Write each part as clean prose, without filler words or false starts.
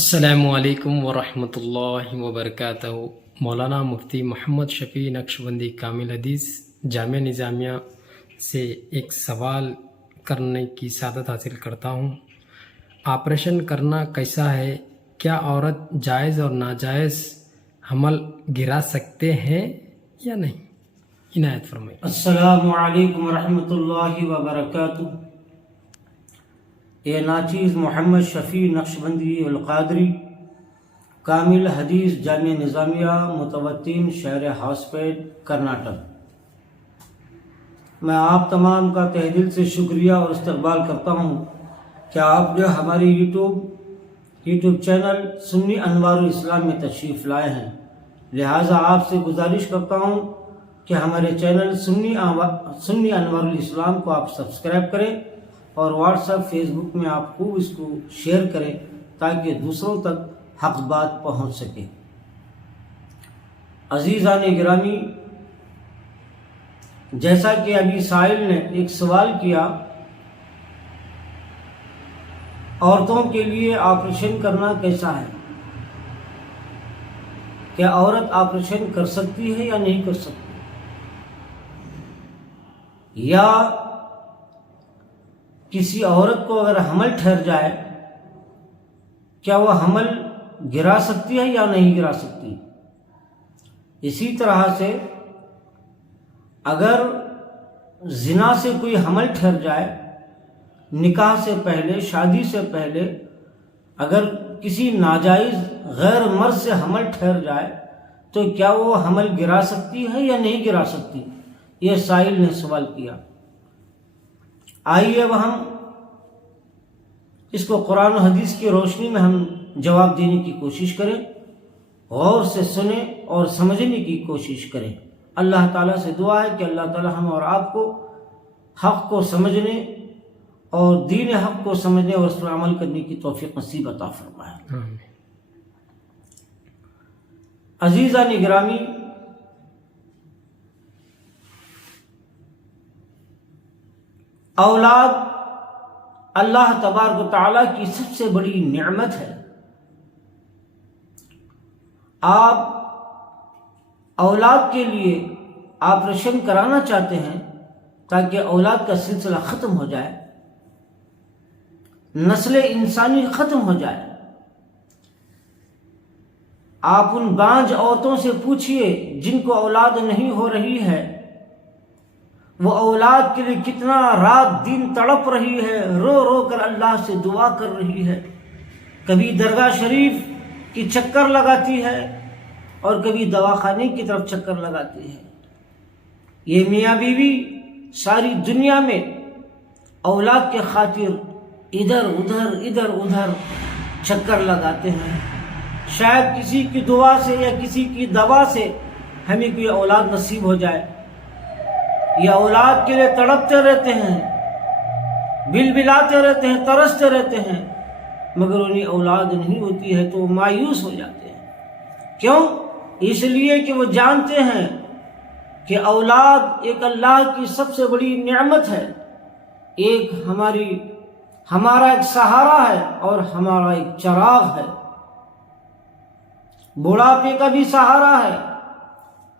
السلام علیکم ورحمۃ اللہ وبرکاتہ۔ مولانا مفتی محمد شفیع نقشبندی کامل حدیث جامعہ نظامیہ سے ایک سوال کرنے کی سعادت حاصل کرتا ہوں۔ آپریشن کرنا کیسا ہے؟ کیا عورت جائز اور ناجائز حمل گرا سکتے ہیں یا نہیں؟ عنایت فرمائیں۔ السلام علیکم ورحمۃ اللہ وبرکاتہ۔ یہ ناچیز محمد شفیع نقشبندی القادری کامل حدیث جامعہ نظامیہ متوطن شہر ہاسپیٹ کرناٹک۔ میں آپ تمام کا تہ دل سے شکریہ اور استقبال کرتا ہوں کہ آپ جو ہماری یوٹیوب چینل سنی انوار الاسلام میں تشریف لائے ہیں، لہٰذا آپ سے گزارش کرتا ہوں کہ ہمارے چینل سنی انوار الاسلام کو آپ سبسکرائب کریں اور واٹس ایپ فیس بک میں آپ خوب اس کو شیئر کریں تاکہ دوسروں تک حق بات پہنچ سکے۔ عزیزان گرامی، جیسا کہ ابھی سائل نے ایک سوال کیا، عورتوں کے لیے آپریشن کرنا کیسا ہے؟ کیا عورت آپریشن کر سکتی ہے یا نہیں کر سکتی؟ یا کسی عورت کو اگر حمل ٹھہر جائے، کیا وہ حمل گرا سکتی ہے یا نہیں گرا سکتی؟ اسی طرح سے اگر زنا سے کوئی حمل ٹھہر جائے، نکاح سے پہلے، شادی سے پہلے اگر کسی ناجائز غیر مرد سے حمل ٹھہر جائے تو کیا وہ حمل گرا سکتی ہے یا نہیں گرا سکتی؟ یہ سائل نے سوال کیا۔ آئیے اب ہم اس کو قرآن و حدیث کی روشنی میں ہم جواب دینے کی کوشش کریں، غور سے سنیں اور سمجھنے کی کوشش کریں۔ اللہ تعالیٰ سے دعا ہے کہ اللہ تعالیٰ ہم اور آپ کو حق کو سمجھنے اور دین حق کو سمجھنے اور اس پر عمل کرنے کی توفیق نصیب عطا فرمائے۔ عزیزان گرامی، اولاد اللہ تبارک و تعالیٰ کی سب سے بڑی نعمت ہے۔ آپ اولاد کے لیے آپریشن کرانا چاہتے ہیں تاکہ اولاد کا سلسلہ ختم ہو جائے، نسل انسانی ختم ہو جائے۔ آپ ان بانجھ عورتوں سے پوچھئے جن کو اولاد نہیں ہو رہی ہے، وہ اولاد کے لیے کتنا رات دن تڑپ رہی ہے، رو رو کر اللہ سے دعا کر رہی ہے۔ کبھی درگاہ شریف کی چکر لگاتی ہے اور کبھی دواخانے کی طرف چکر لگاتی ہے۔ یہ میاں بیوی ساری دنیا میں اولاد کے خاطر ادھر ادھر چکر لگاتے ہیں۔ شاید کسی کی دعا سے یا کسی کی دوا سے ہمیں کوئی اولاد نصیب ہو جائے۔ یہ اولاد کے لیے تڑپتے رہتے ہیں، بلبلاتے رہتے ہیں، ترستے رہتے ہیں، مگر انہیں اولاد نہیں ہوتی ہے تو وہ مایوس ہو جاتے ہیں۔ کیوں؟ اس لیے کہ وہ جانتے ہیں کہ اولاد ایک اللہ کی سب سے بڑی نعمت ہے، ایک ہمارا ایک سہارا ہے اور ہمارا ایک چراغ ہے۔ بڑھاپے کا بھی سہارا ہے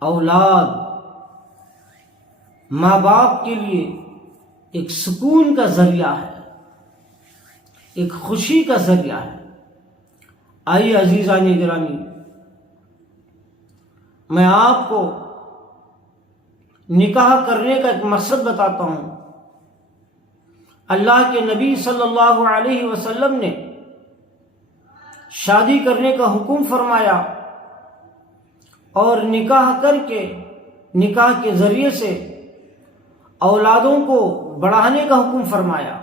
اولاد، ماں باپ کے لیے ایک سکون کا ذریعہ ہے، ایک خوشی کا ذریعہ ہے۔ آئیے عزیزان گرامی، میں آپ کو نکاح کرنے کا ایک مقصد بتاتا ہوں۔ اللہ کے نبی صلی اللہ علیہ وسلم نے شادی کرنے کا حکم فرمایا اور نکاح کر کے، نکاح کے ذریعے سے اولادوں کو بڑھانے کا حکم فرمایا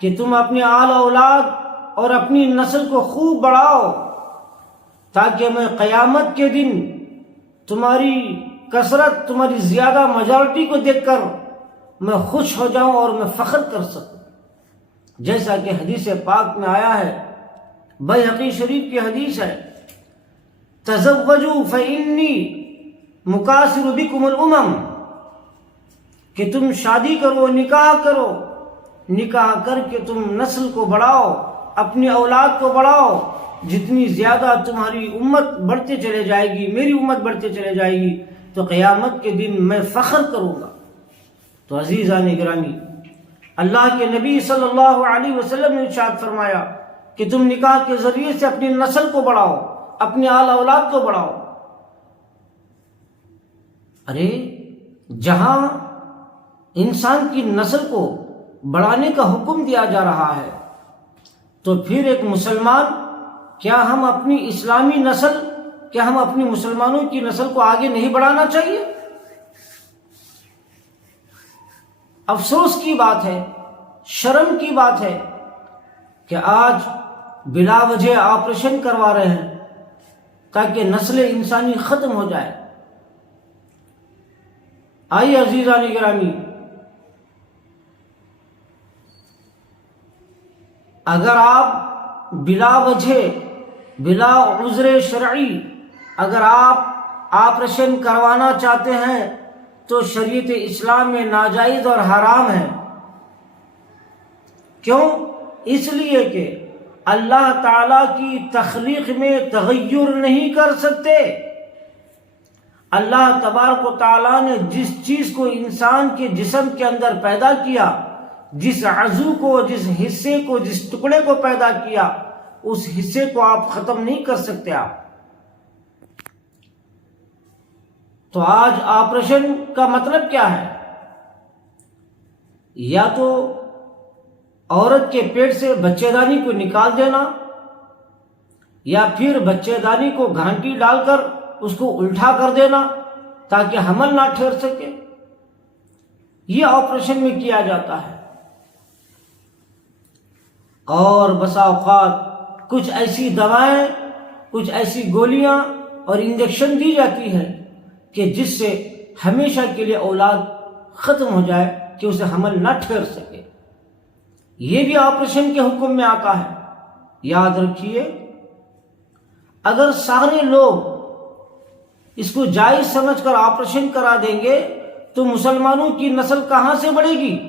کہ تم اپنے آل اولاد اور اپنی نسل کو خوب بڑھاؤ تاکہ میں قیامت کے دن تمہاری کثرت، تمہاری زیادہ میجورٹی کو دیکھ کر میں خوش ہو جاؤں اور میں فخر کر سکوں۔ جیسا کہ حدیث پاک میں آیا ہے، بیہقی شریف کی حدیث ہے، تزوجوا فإنی مکاثر بکم الامم، کہ تم شادی کرو، نکاح کرو، نکاح کر کے تم نسل کو بڑھاؤ اپنی اولاد کو بڑھاؤ، جتنی زیادہ تمہاری امت بڑھتے چلے جائے گی، میری امت بڑھتے چلے جائے گی، تو قیامت کے دن میں فخر کروں گا۔ تو عزیزان گرامی، اللہ کے نبی صلی اللہ علیہ وسلم نے ارشاد فرمایا کہ تم نکاح کے ذریعے سے اپنی نسل کو بڑھاؤ، اپنی آل اولاد کو بڑھاؤ۔ ارے جہاں انسان کی نسل کو بڑھانے کا حکم دیا جا رہا ہے، تو پھر ایک مسلمان، کیا ہم اپنی اسلامی نسل، کیا ہم اپنی مسلمانوں کی نسل کو آگے نہیں بڑھانا چاہیے؟ افسوس کی بات ہے، شرم کی بات ہے کہ آج بلا وجہ آپریشن کروا رہے ہیں تاکہ نسل انسانی ختم ہو جائے۔ آئیے عزیزان گرامی، اگر آپ بلا وجہ، بلا عذر شرعی اگر آپ آپریشن کروانا چاہتے ہیں تو شریعت اسلام میں ناجائز اور حرام ہے۔ کیوں؟ اس لیے کہ اللہ تعالیٰ کی تخلیق میں تغیر نہیں کر سکتے۔ اللہ تبارک و تعالیٰ نے جس چیز کو انسان کے جسم کے اندر پیدا کیا، جس عضو کو، جس حصے کو، جس ٹکڑے کو پیدا کیا، اس حصے کو آپ ختم نہیں کر سکتے۔ آپ تو آج آپریشن کا مطلب کیا ہے؟ یا تو عورت کے پیٹ سے بچے دانی کو نکال دینا، یا پھر بچے دانی کو گھانٹی ڈال کر اس کو الٹا کر دینا تاکہ حمل نہ ٹھہر سکے۔ یہ آپریشن میں کیا جاتا ہے۔ اور بسا اوقات کچھ ایسی دوائیں، کچھ ایسی گولیاں اور انجیکشن دی جاتی ہے کہ جس سے ہمیشہ کے لیے اولاد ختم ہو جائے کہ اسے حمل نہ ٹھہر سکے۔ یہ بھی آپریشن کے حکم میں آتا ہے۔ یاد رکھیے، اگر سارے لوگ اس کو جائز سمجھ کر آپریشن کرا دیں گے تو مسلمانوں کی نسل کہاں سے بڑھے گی؟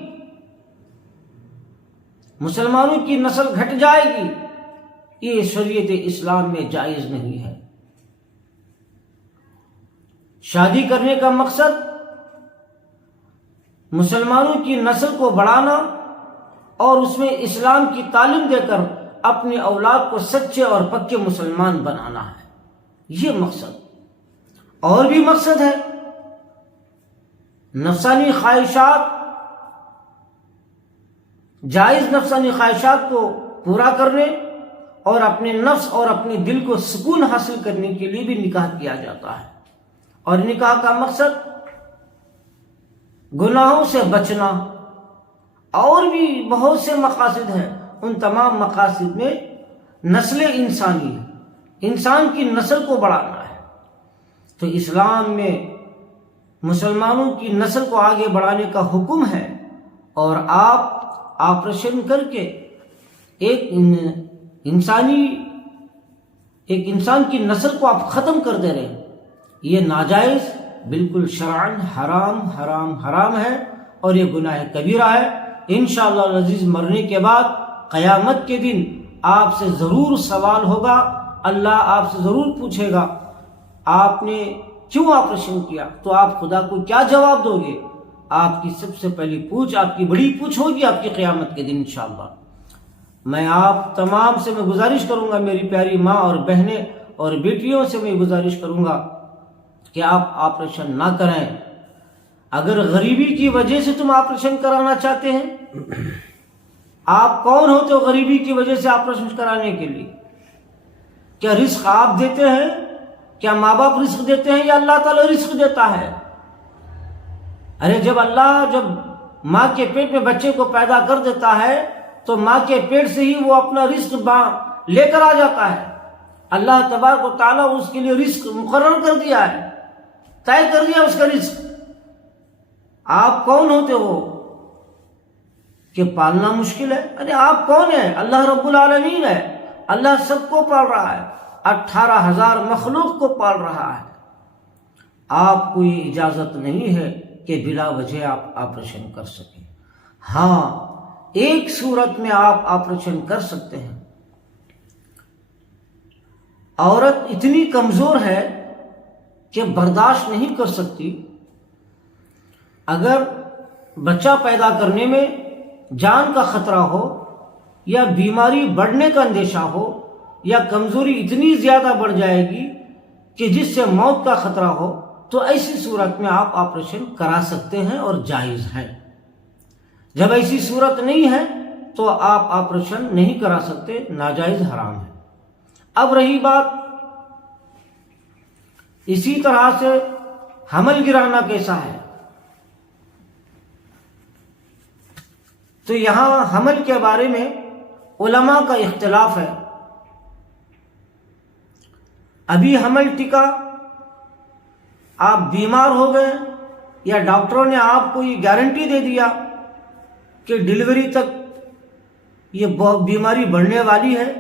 مسلمانوں کی نسل گھٹ جائے گی۔ یہ شریعت اسلام میں جائز نہیں ہے۔ شادی کرنے کا مقصد مسلمانوں کی نسل کو بڑھانا اور اس میں اسلام کی تعلیم دے کر اپنی اولاد کو سچے اور پکے مسلمان بنانا ہے۔ یہ مقصد۔ اور بھی مقصد ہے، نفسانی خواہشات، جائز نفسانی خواہشات کو پورا کرنے اور اپنے نفس اور اپنے دل کو سکون حاصل کرنے کے لیے بھی نکاح کیا جاتا ہے۔ اور نکاح کا مقصد گناہوں سے بچنا، اور بھی بہت سے مقاصد ہیں۔ ان تمام مقاصد میں نسل انسانی ہے، انسان کی نسل کو بڑھانا ہے۔ تو اسلام میں مسلمانوں کی نسل کو آگے بڑھانے کا حکم ہے، اور آپ آپریشن کر کے ایک انسان کی نسل کو آپ ختم کر دے رہے ہیں۔ یہ ناجائز، بالکل شرعاً حرام حرام حرام ہے، اور یہ گناہ کبیرہ ہے۔ انشاءاللہ العزیز مرنے کے بعد قیامت کے دن آپ سے ضرور سوال ہوگا، اللہ آپ سے ضرور پوچھے گا آپ نے کیوں آپریشن کیا؟ تو آپ خدا کو کیا جواب دو گے؟ آپ کی سب سے پہلی پوچھ، آپ کی بڑی پوچھ ہوگی آپ کی قیامت کے دن انشاءاللہ۔ میں آپ تمام سے میں گزارش کروں گا، میری پیاری ماں اور بہنیں اور بیٹیوں سے میں گزارش کروں گا کہ آپ آپریشن نہ کریں۔ اگر غریبی کی وجہ سے تم آپریشن کرانا چاہتے ہیں، آپ کون ہوتے ہو غریبی کی وجہ سے آپریشن کرانے کے لیے؟ کیا رزق آپ دیتے ہیں؟ کیا ماں باپ رزق دیتے ہیں یا اللہ تعالیٰ رزق دیتا ہے؟ ارے جب ماں کے پیٹ میں بچے کو پیدا کر دیتا ہے تو ماں کے پیٹ سے ہی وہ اپنا رزق لے کر آ جاتا ہے۔ اللہ تبارک و تعالیٰ اس کے لیے رزق مقرر کر دیا ہے، طے کر دیا اس کا رزق۔ آپ کون ہوتے ہو کہ پالنا مشکل ہے؟ ارے آپ کون ہیں؟ اللہ رب العالمین ہے۔ اللہ سب کو پال رہا ہے، 18,000 مخلوق کو پال رہا ہے۔ آپ کو یہ اجازت نہیں ہے کہ بلا وجہ آپ آپریشن کر سکیں۔ ہاں، ایک صورت میں آپ آپریشن کر سکتے ہیں، عورت اتنی کمزور ہے کہ برداشت نہیں کر سکتی اگر بچہ پیدا کرنے میں جان کا خطرہ ہو یا بیماری بڑھنے کا اندیشہ ہو یا کمزوری اتنی زیادہ بڑھ جائے گی کہ جس سے موت کا خطرہ ہو، تو ایسی صورت میں آپ آپریشن کرا سکتے ہیں اور جائز ہے۔ جب ایسی صورت نہیں ہے تو آپ آپریشن نہیں کرا سکتے، ناجائز، حرام ہے۔ اب رہی بات اسی طرح سے حمل گرانا کیسا ہے، تو یہاں حمل کے بارے میں علماء کا اختلاف ہے۔ ابھی حمل ٹکا، آپ بیمار ہو گئے یا ڈاکٹروں نے آپ کو یہ گارنٹی دے دیا کہ ڈیلیوری تک یہ بیماری بڑھنے والی ہے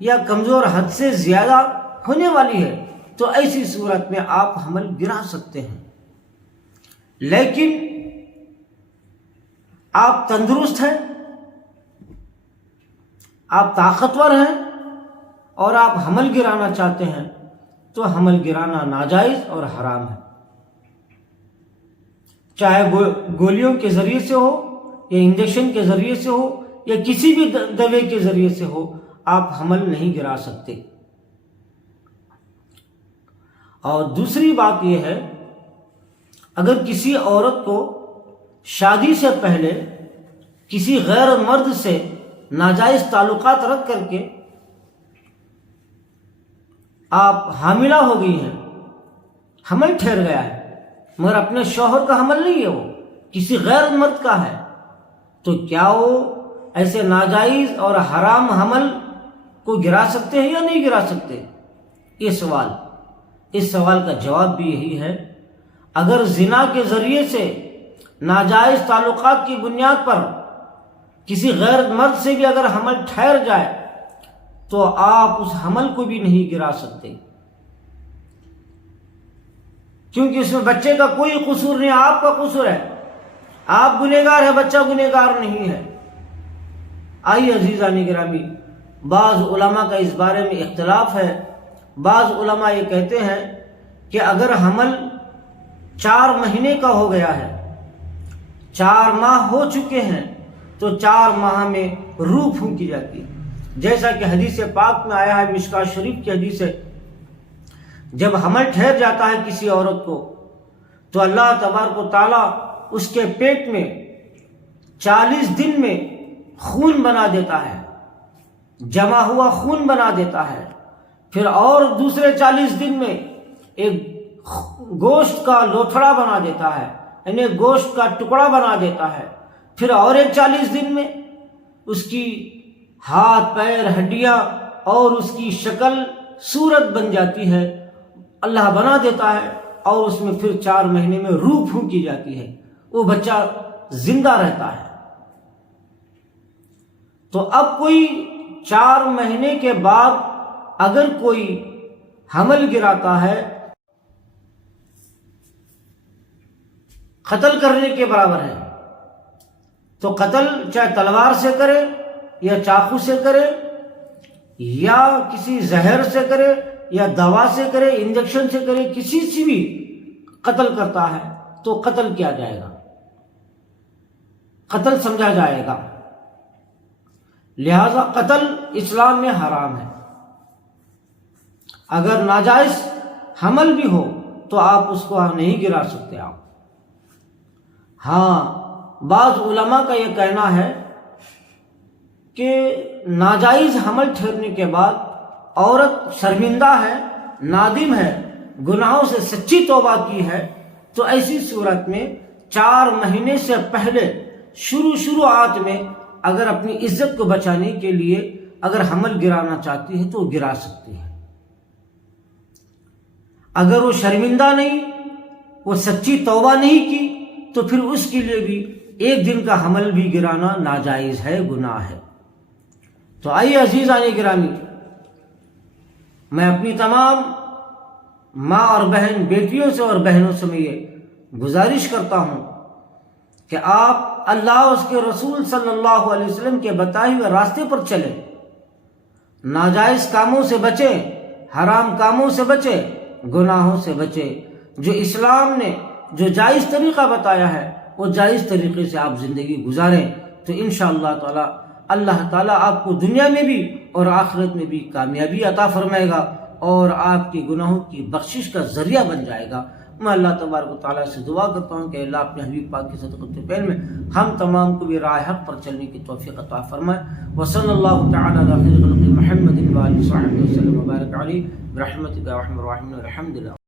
یا کمزور حد سے زیادہ ہونے والی ہے، تو ایسی صورت میں آپ حمل گرا سکتے ہیں۔ لیکن آپ تندرست ہیں، آپ طاقتور ہیں اور آپ حمل گرانا چاہتے ہیں، تو حمل گرانا ناجائز اور حرام ہے۔ چاہے گولیوں کے ذریعے سے ہو یا انجیکشن کے ذریعے سے ہو یا کسی بھی دوے کے ذریعے سے ہو، آپ حمل نہیں گرا سکتے۔ اور دوسری بات یہ ہے، اگر کسی عورت کو شادی سے پہلے کسی غیر مرد سے ناجائز تعلقات رکھ کر کے آپ حاملہ ہو گئی ہیں، حمل ٹھہر گیا ہے، مگر اپنے شوہر کا حمل نہیں ہے، وہ کسی غیر مرد کا ہے، تو کیا وہ ایسے ناجائز اور حرام حمل کو گرا سکتے ہیں یا نہیں گرا سکتے؟ اس سوال کا جواب بھی یہی ہے، اگر زنا کے ذریعے سے ناجائز تعلقات کی بنیاد پر کسی غیر مرد سے بھی اگر حمل ٹھہر جائے تو آپ اس حمل کو بھی نہیں گرا سکتے، کیونکہ اس میں بچے کا کوئی قصور نہیں، آپ کا قصور ہے، آپ گنہگار ہیں، بچہ گنہگار نہیں ہے۔ آئیے عزیزان گرامی، بعض علماء کا اس بارے میں اختلاف ہے۔ بعض علماء یہ کہتے ہیں کہ اگر حمل 4 مہینے کا ہو گیا ہے، 4 ماہ ہو چکے ہیں، تو 4 ماہ میں روح پھونکی جاتی ہے، جیسا کہ حدیث پاک میں آیا ہے، مشکوٰۃ شریف کی حدیث ہے، جب حمل ٹھہر جاتا ہے کسی عورت کو تو اللہ تبارک و تعالیٰ اس کے پیٹ میں 40 دن میں خون بنا دیتا ہے، جمع ہوا خون بنا دیتا ہے، پھر اور دوسرے 40 دن میں ایک گوشت کا لوتھڑا بنا دیتا ہے، یعنی گوشت کا ٹکڑا بنا دیتا ہے، پھر اور ایک 40 دن میں اس کی ہاتھ پیر ہڈیاں اور اس کی شکل صورت بن جاتی ہے، اللہ بنا دیتا ہے، اور اس میں پھر 4 مہینے میں روح پھونکی جاتی ہے، وہ بچہ زندہ رہتا ہے۔ تو اب کوئی 4 مہینے کے بعد اگر کوئی حمل گراتا ہے، قتل کرنے کے برابر ہے، تو قتل چاہے تلوار سے کرے یا چاقو سے کرے یا کسی زہر سے کرے یا دوا سے کرے، انجیکشن سے کرے، کسی سے بھی قتل کرتا ہے تو قتل کیا جائے گا، قتل سمجھا جائے گا۔ لہذا قتل اسلام میں حرام ہے۔ اگر ناجائز حمل بھی ہو تو آپ اس کو نہیں گرا سکتے آپ۔ ہاں، بعض علماء کا یہ کہنا ہے کہ ناجائز حمل ٹھہرنے کے بعد عورت شرمندہ ہے، نادم ہے، گناہوں سے سچی توبہ کی ہے، تو ایسی صورت میں 4 مہینے سے پہلے شروعات میں اگر اپنی عزت کو بچانے کے لیے اگر حمل گرانا چاہتی ہے تو گرا سکتی ہے۔ اگر وہ شرمندہ نہیں، وہ سچی توبہ نہیں کی، تو پھر اس کے لیے بھی 1 دن کا حمل بھی گرانا ناجائز ہے، گناہ ہے۔ تو آئیے عزیزان گرامی، میں اپنی تمام ماں اور بہن بیٹیوں سے اور بہنوں سے میں یہ گزارش کرتا ہوں کہ آپ اللہ اور اس کے رسول صلی اللہ علیہ وسلم کے بتائے ہوئے راستے پر چلیں، ناجائز کاموں سے بچیں، حرام کاموں سے بچے، گناہوں سے بچے. جو اسلام نے جو جائز طریقہ بتایا ہے وہ جائز طریقے سے آپ زندگی گزاریں تو انشاءاللہ تعالی اللہ تعالیٰ آپ کو دنیا میں بھی اور آخرت میں بھی کامیابی عطا فرمائے گا اور آپ کے گناہوں کی بخشش کا ذریعہ بن جائے گا. میں اللہ تبارک و تعالیٰ سے دعا کرتا ہوں کہ اللہ اپنے حبیب پاک کی صدقۃ پہل میں ہم تمام کو بھی راہ حق پر چلنے کی توفیق عطا فرمائے. وصلی اللہ تعالی علی خیر خلق محمد و آلہ وصحبہ وسلم وبارک علیہ برحمتک یا ارحم الراحمین. الحمد للہ.